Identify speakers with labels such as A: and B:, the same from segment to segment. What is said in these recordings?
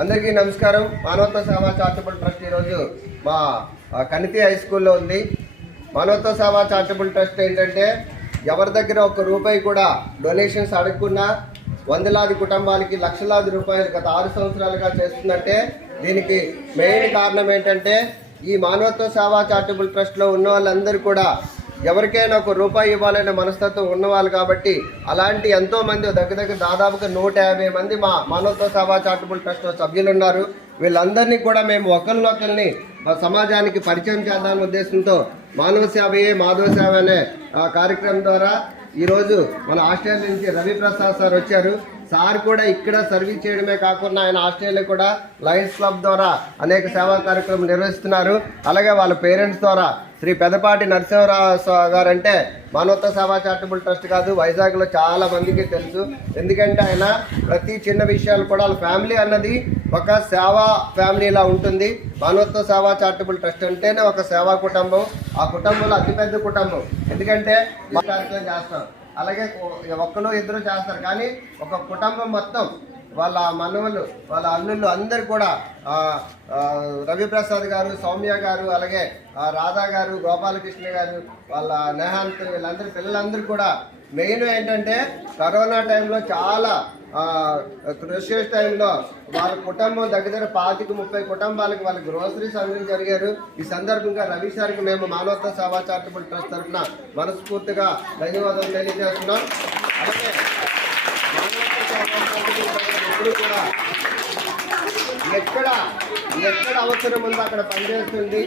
A: అందరికీ నమస్కారం. మానవత్వ సేవా చారిటబుల్ ట్రస్ట్ ఈరోజు మా కణితి హై స్కూల్లో ఉంది. మానవత్వ సేవా చారిటబుల్ ట్రస్ట్ ఏంటంటే ఎవరి దగ్గర ఒక రూపాయి కూడా డొనేషన్స్ అడగకుండా వందలాది కుటుంబాలకి లక్షలాది రూపాయలు గత ఆరు సంవత్సరాలుగా చేస్తుందంటే దీనికి మెయిన్ కారణం ఏంటంటే ఈ మానవత్వ సేవా చారిటబుల్ ట్రస్ట్లో ఉన్న వాళ్ళందరూ కూడా ఎవరికైనా ఒక రూపాయి ఇవ్వాలనే మనస్తత్వం ఉన్నవాళ్ళు కాబట్టి అలాంటి ఎంతో మంది దగ్గర దగ్గర దాదాపుగా నూట యాభై మంది మా మానవత్వ సేవా చారిటబుల్ ట్రస్ట్ సభ్యులు ఉన్నారు. వీళ్ళందరినీ కూడా మేము ఒకరినొకరిని మా సమాజానికి పరిచయం చేద్దామనే ఉద్దేశంతో మానవ సేవయే మాధవ సేవ అనే కార్యక్రమం ద్వారా ఈరోజు మన ఆస్ట్రేలియా నుంచి రవి ప్రసాద్ సార్ వచ్చారు. సార్ కూడా ఇక్కడ సర్వీస్ చేయడమే కాకుండా ఆయన ఆస్ట్రేలియా కూడా లయన్స్ క్లబ్ ద్వారా అనేక సేవా కార్యక్రమం నిర్వహిస్తున్నారు. అలాగే వాళ్ళ పేరెంట్స్ ద్వారా శ్రీ పెదపాటి నరసింహరావు గారు అంటే మానవత్వ సేవా చారిటబుల్ ట్రస్ట్ కాదు వైజాగ్లో చాలా మందికి తెలుసు. ఎందుకంటే ఆయన ప్రతి చిన్న విషయాలు కూడా వాళ్ళ ఫ్యామిలీ అన్నది ఒక సేవా ఫ్యామిలీలా ఉంటుంది. మానవత్వ సేవా చారిటబుల్ ట్రస్ట్ అంటేనే ఒక సేవా కుటుంబం ఆ కుటుంబంలో అతిపెద్ద కుటుంబం. ఎందుకంటే చేస్తాం. అలాగే ఒ- ఒక్కరు ఇద్దరు చేస్తారు. కానీ ఒక కుటుంబం మొత్తం వాళ్ళ మనవలు వాళ్ళ అల్లుళ్ళు అందరు కూడా రవిప్రసాద్ గారు సౌమ్య గారు అలాగే రాధా గారు గోపాలకృష్ణ గారు వాళ్ళ నేహాంత్ వీళ్ళందరూ పిల్లలందరూ కూడా మెయిన్ ఏంటంటే కరోనా టైంలో చాలా క్రిస్టియస్ టైంలో వాళ్ళ కుటుంబం దగ్గర దగ్గర పాతిక ముప్పై కుటుంబాలకు వాళ్ళ గ్రోసరీస్ అందించి జరిగారు. ఈ సందర్భంగా రవి సార్కి మేము మానవత్వ సేవా చారిటబుల్ ట్రస్ట్ తరఫున మనస్ఫూర్తిగా ధన్యవాదాలు తెలియజేస్తున్నాం. అలాగే ఎప్పుడు కూడా ఎక్కడ ఎక్కడ అవసరం ఉందో అక్కడ పనిచేస్తుంది.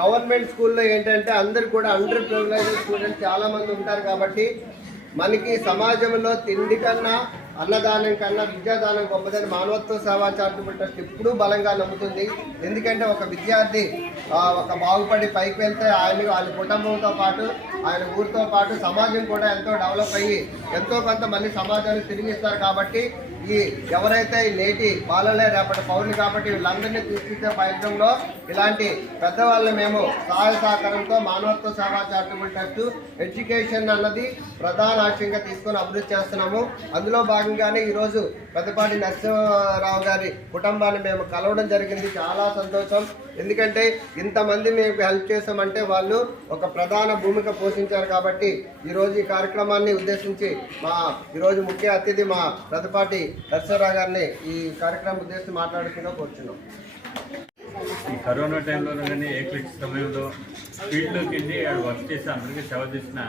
A: గవర్నమెంట్ స్కూల్లో ఏంటంటే అందరు కూడా అండర్ ప్రివిలేజ్ స్టూడెంట్స్ చాలామంది ఉంటారు కాబట్టి మనకి సమాజంలో తిండి కన్నా అన్నదానం కన్నా విద్యాదానం గొప్పదని మానవత్వ సేవా చారిటబుల్ ట్రస్ట్ ఎప్పుడూ బలంగా నమ్ముతుంది. ఎందుకంటే ఒక విద్యార్థి ఒక బాగుపడి పైకి వెళ్తే ఆయన వాళ్ళ కుటుంబంతో పాటు ఆయన ఊరితో పాటు సమాజం కూడా ఎంతో డెవలప్ అయ్యి ఎంతో కొంత మళ్ళీ సమాజానికి తిరిగిస్తారు కాబట్టి ఈ ఎవరైతే ఈ నేటి వాళ్ళలే రేపటి పౌరులు కాబట్టి వీళ్ళందరినీ తీసుకొచ్చే ప్రయత్నంలో ఇలాంటి పెద్దవాళ్ళని మేము సహాయ సహకారంతో మానవత్వ సేవా చారిటబుల్ ట్రస్ట్ ఎడ్యుకేషన్ అన్నది ప్రధాన లక్ష్యంగా తీసుకొని అభివృద్ధి చేస్తున్నాము. అందులో భాగంగానే ఈరోజు పెద్దపాటి నరసింహారావు గారి కుటుంబాన్ని మేము కలవడం జరిగింది. చాలా సంతోషం. ఎందుకంటే ఇంతమంది మేము హెల్ప్ చేసామంటే వాళ్ళు ఒక ప్రధాన భూమిక పోషించారు కాబట్టి ఈరోజు ఈ కార్యక్రమాన్ని ఉద్దేశించి మా ఈరోజు ముఖ్య అతిథి మా పెద్దపాటి నరసింహారావు గారిని ఈ కార్యక్రమం ఉద్దేశించి మాట్లాడుతున్నా కూర్చున్నాం.
B: ఈ కరోనా టైంలో కానీ ఏక్లిక్ సమయంలో ఫీల్డ్లోకి వెళ్ళి వర్క్ చేసి అందరికీ సేవ చేసిన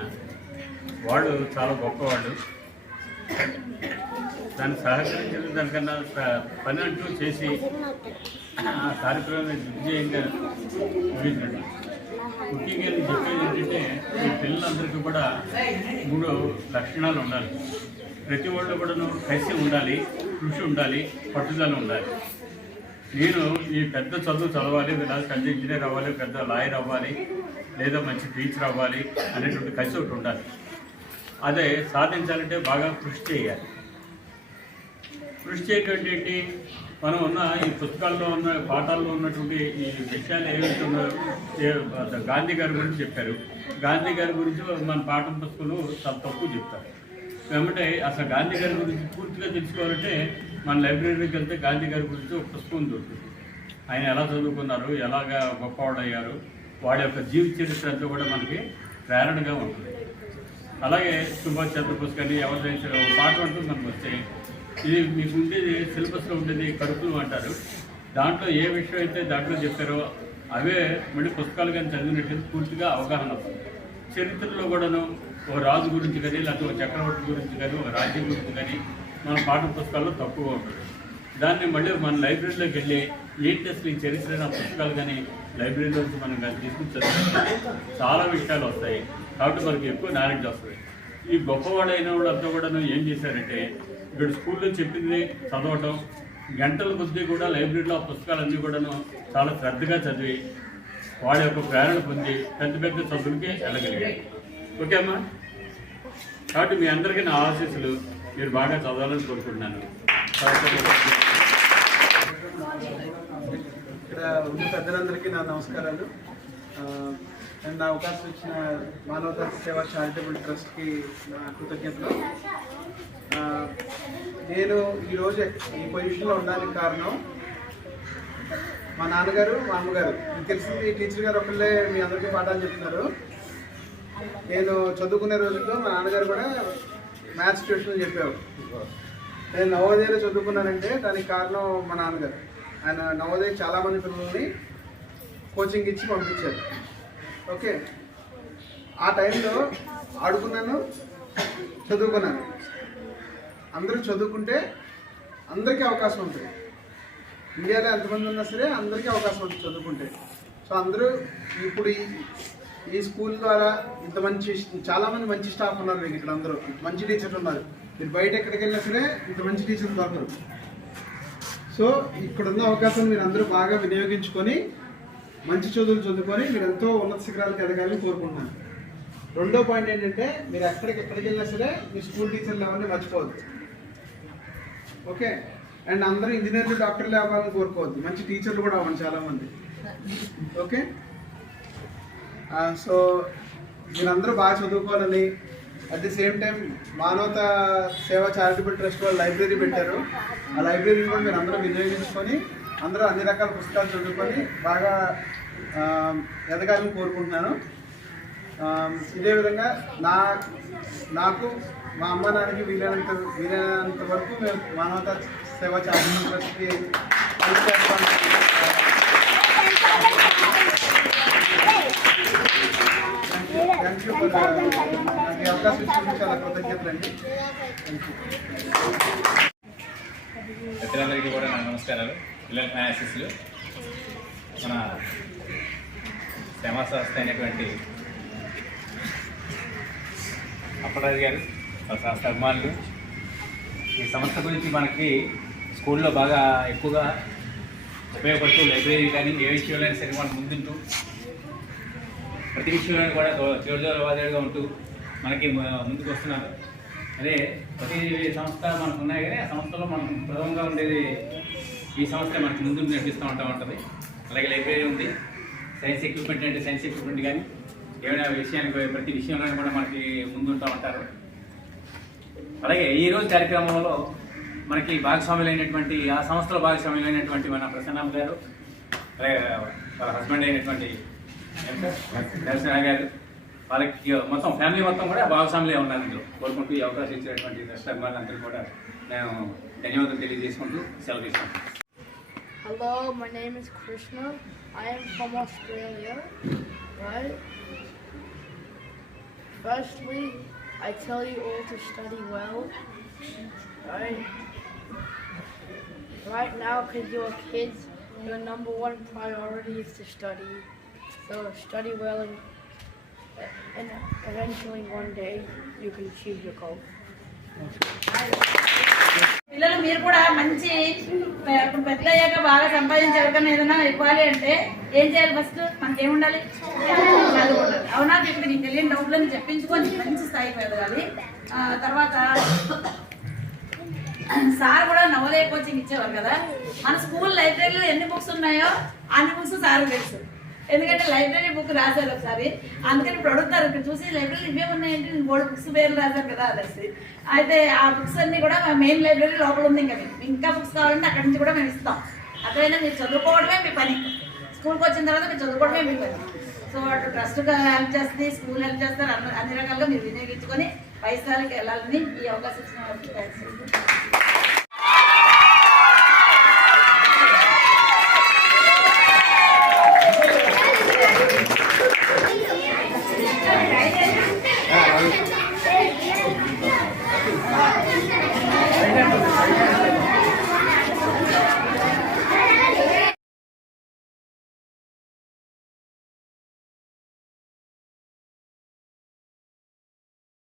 B: వాళ్ళు చాలా గొప్పవాళ్ళు. దాన్ని సహకరించిన దానికన్నా పని అంటూ చేసి ఆ కార్యక్రమాన్ని దిగ్విజయంగా ముగించండి. ముఖ్యంగా నేను చెప్పేది ఏంటంటే ఈ పిల్లలందరికీ కూడా మూడు లక్షణాలు ఉండాలి. ప్రతి వాళ్ళు కూడాను కలిసి ఉండాలి కృషి ఉండాలి పట్టుదల ఉండాలి. నేను ఈ పెద్ద చదువు చదవాలి లేదా పెద్ద ఇంజనీర్ అవ్వాలి పెద్ద లాయర్ అవ్వాలి లేదా మంచి టీచర్ అవ్వాలి అనేటువంటి కలిసి ఒకటి ఉండాలి. అదే సాధించాలంటే బాగా కృషి చేయాలి. కృషి చేయటువంటి మనం ఉన్న ఈ పుస్తకాల్లో ఉన్న పాఠాల్లో ఉన్నటువంటి ఈ విషయాలు ఏవైతే గాంధీ గారి గురించి చెప్పారు. గాంధీ గారి గురించి మన పాఠం పుస్తకంలో చాలా తక్కువ చెప్తారు. ఏమంటే అసలు గాంధీ గారి గురించి పూర్తిగా తెలుసుకోవాలంటే మన లైబ్రరీకి వెళ్తే గాంధీ గారి గురించి ఒక పుస్తకం దొరుకుతుంది ఆయన ఎలా చదువుకున్నారు ఎలాగా గొప్పవాడయ్యారు వాడి యొక్క జీవిత చరిత్ర అంతా కూడా మనకి ప్రేరణగా ఉంటుంది. అలాగే సుభాష్ చంద్రబోస్ కానీ ఎవరు రాయించారు పాట అంటూ మనకు వస్తాయి ఇది మీకు ఉండేది సిలబస్లో ఉండేది కరుకులు అంటారు. దాంట్లో ఏ విషయం అయితే దాంట్లో చెప్పారో అవే మళ్ళీ పుస్తకాలు కానీ చదివినట్లయితే పూర్తిగా అవగాహన చరిత్రలో కూడాను ఓ రాజు గురించి కానీ లేకపోతే ఒక చక్రవర్తి గురించి కానీ ఒక రాజ్యం గురించి కానీ మన పాఠ పుస్తకాల్లో తక్కువ ఉంటుంది. దాన్ని మళ్ళీ మన లైబ్రరీలోకి వెళ్ళి ఏంటి అసలు ఈ చరిత్ర పుస్తకాలు కానీ లైబ్రరీలో నుంచి మనం కానీ తీసుకుని చదివితే చాలా విషయాలు వస్తాయి. కాబట్టి మనకి ఎక్కువ నాలెడ్జ్ వస్తుంది. ఈ గొప్పవాడైన వాళ్ళంతా కూడా ఏం చేశారంటే ఇక్కడ స్కూల్లో చెప్పింది చదవటం గంటల కొద్దీ కూడా లైబ్రరీలో ఆ పుస్తకాలన్నీ కూడాను చాలా శ్రద్ధగా చదివి వాడి యొక్క ప్రేరణ పొంది పెద్ద పెద్ద చదువులకి వెళ్ళగలిగాయి ఓకే అమ్మా? కాబట్టి మీ అందరికీ నా ఆశీస్సులు. మీరు బాగా చదవాలని కోరుకుంటున్నాను.
C: ఉన్న పెద్దలందరికీ నా నమస్కారాలు. నేను అండ్ నా అవకాశం ఇచ్చిన మానవతా సేవ చారిటబుల్ ట్రస్ట్కి నా కృతజ్ఞతలు. నేను ఈరోజు ఈ పొజిషన్లో ఉండడానికి కారణం మా నాన్నగారు మా అమ్మగారు. మీకు తెలిసింది టీచర్ గారు ఒకళ్ళే మీ అందరికీ పాఠాలు చెప్తున్నారు. నేను చదువుకునే రోజుల్లో మా నాన్నగారు కూడా మ్యాథ్స్ ట్యూషన్ చెప్పేవారు. నేను నవోదయలో చదువుకున్నానంటే దానికి కారణం మా నాన్నగారు. ఆయన నవోదయ చాలామంది పిల్లల్ని కోచింగ్ ఇచ్చి పంపించారు. ఓకే ఆ టైంలో ఆడుకున్నాను చదువుకున్నాను. అందరూ చదువుకుంటే అందరికీ అవకాశం ఉంటుంది. ఇండియాలో ఎంతమంది ఉన్నా సరే అందరికీ అవకాశం ఉంటుంది చదువుకుంటే. సో అందరూ ఇప్పుడు ఈ ఈ స్కూల్ ద్వారా ఇంత మంచి చాలామంది మంచి స్టాఫ్ ఉన్నారు మీకు ఇక్కడ అందరూ. మంచి టీచర్లు ఉన్నారు. మీరు బయట ఎక్కడికి వెళ్ళినా సరే ఇంత మంచి టీచర్లు దొరకరు. సో ఇక్కడున్న అవకాశం అవకాశాన్ని మీరు అందరూ బాగా వినియోగించుకొని మంచి చదువులు చదువుకొని మీరు ఎంతో ఉన్నత శిఖరాలకు ఎదగాలని కోరుకుంటున్నాను. రెండో పాయింట్ ఏంటంటే మీరు ఎక్కడికి ఎక్కడికి వెళ్ళినా సరే మీ స్కూల్ టీచర్లు ఎవరిని మర్చిపోవద్దు. ఓకే? అండ్ అందరూ ఇంజనీర్లు డాక్టర్లు అవ్వాలని కోరుకోవద్దు. మంచి టీచర్లు కూడా అవ్వండి చాలామంది. ఓకే? సో మీరందరూ బాగా చదువుకోవాలని అట్ ది సేమ్ టైం మానవత సేవా చారిటబుల్ ట్రస్ట్ వాళ్ళు లైబ్రరీ పెట్టారు ఆ లైబ్రరీని కూడా మీరు అందరూ వినియోగించుకొని అందరూ అన్ని రకాల పుస్తకాలు చదువుకొని బాగా ఎదగాలని కోరుకుంటున్నాను ఇదే విధంగా నా నాకు మా అమ్మ నాన్నకి వీలైనంత వీలైనంత వరకు మేము మానవత సేవా చారిటబుల్ ట్రస్ట్కి హెల్ప్ చేస్తాను థ్యాంక్ యూ ఈ అవకాశం ఇచ్చినందుకు చాలా కృతజ్ఞతలండి.
D: పెద్దలందరికీ కూడా నా నమస్కారాలు. పిల్లల ఆశీస్సులు మన శ్రమ సంస్థ అయినటువంటి అప్పరాజు గారు సంస్థ అభిమానులు. ఈ సంస్థ గురించి మనకి స్కూల్లో బాగా ఎక్కువగా ఉపయోగపడుతూ లైబ్రరీ కానీ ఏ విషయంలో సరే మనం ముందుంటూ ప్రతి విషయంలో కూడా జోరుజోరవాదాలుగా ఉంటూ మనకి ముందుకు వస్తున్నారు అదే ప్రతి సంస్థ మనకు ఉన్నాయి కానీ ఆ సంస్థలో మనం ప్రథమంగా ఉండేది ఈ సంస్థ మనకు ముందు నడిపిస్తూ ఉంటా ఉంటుంది. అలాగే లైబ్రరీ ఉంది. సైన్స్ ఎక్విప్మెంట్ అంటే సైన్స్ ఎక్విప్మెంట్ కానీ ఏమైనా విషయానికి ప్రతి విషయంలో కూడా మనకి ముందుంటూ ఉంటారు. అలాగే ఈ రోజు కార్యక్రమంలో మనకి భాగస్వాములైనటువంటి ఆ సంస్థలో భాగస్వాములైనటువంటి మన ప్రసన్నమ్మ గారు అలాగే వాళ్ళ హస్బెండ్ అయినటువంటి దర్శన గారు వాళ్ళకి మొత్తం ఫ్యామిలీ మొత్తం కూడా భాగస్వాములే ఉన్నారు ఇందులో కోరుకుంటూ ఈ అవకాశం ఇచ్చినటువంటి దర్శకులందరూ కూడా నేను ధన్యవాదాలు తెలియజేసుకుంటూ సెలవు తీసుకుంటాను
E: Hello, my name is Krishna. I am from Australia, right? Firstly, I tell you all to study well, right? Right now, because you're kids, your number one priority is to study. So study well and, and eventually one day you can achieve your goal.
F: పిల్లలు మీరు కూడా మంచి పెద్ద అయ్యాక బాగా సంపాదించగలకన్నా ఏదైనా ఇవ్వాలి అంటే ఏం చేయాలి ఫస్ట్ మనకి ఏముండాలి చదువు ఉండాలి అవునా ఇప్పుడు నీకు తెలియని డౌట్లని చెప్పించుకొని మంచి స్థాయికి ఎదగాలి తర్వాత సార్ కూడా నవోదయ కోచింగ్ ఇచ్చేవారు కదా. మన స్కూల్ లైబ్రరీలో ఎన్ని బుక్స్ ఉన్నాయో అన్ని బుక్స్ సార్ తెలుసు. ఎందుకంటే లైబ్రరీ బుక్ రాశారు ఒకసారి. అందుకని ఇప్పుడు అడుగుతారు ఇక్కడ చూసి లైబ్రరీ ఇవే ఉన్నాయంటే నేను బోర్డు బుక్స్ పేర్లు రాశారు కదా అనేసి. అయితే ఆ బుక్స్ అన్ని కూడా మా మెయిన్ లైబ్రరీ లోపల ఉంది ఇంకా మీకు. ఇంకా బుక్స్ కావాలంటే అక్కడి నుంచి కూడా మేము ఇస్తాం. అక్కడైనా మీరు చదువుకోవడమే మీ పని. స్కూల్కి వచ్చిన తర్వాత మీరు చదువుకోవడమే మీ పని. సో అటు ట్రస్ట్ హెల్ప్ చేస్తుంది స్కూల్ హెల్ప్ చేస్తారు అన్ని అన్ని రకాలుగా మీరు వినియోగించుకొని పై వెళ్ళాలని ఈ అవకాశం ఇచ్చిన థ్యాంక్స్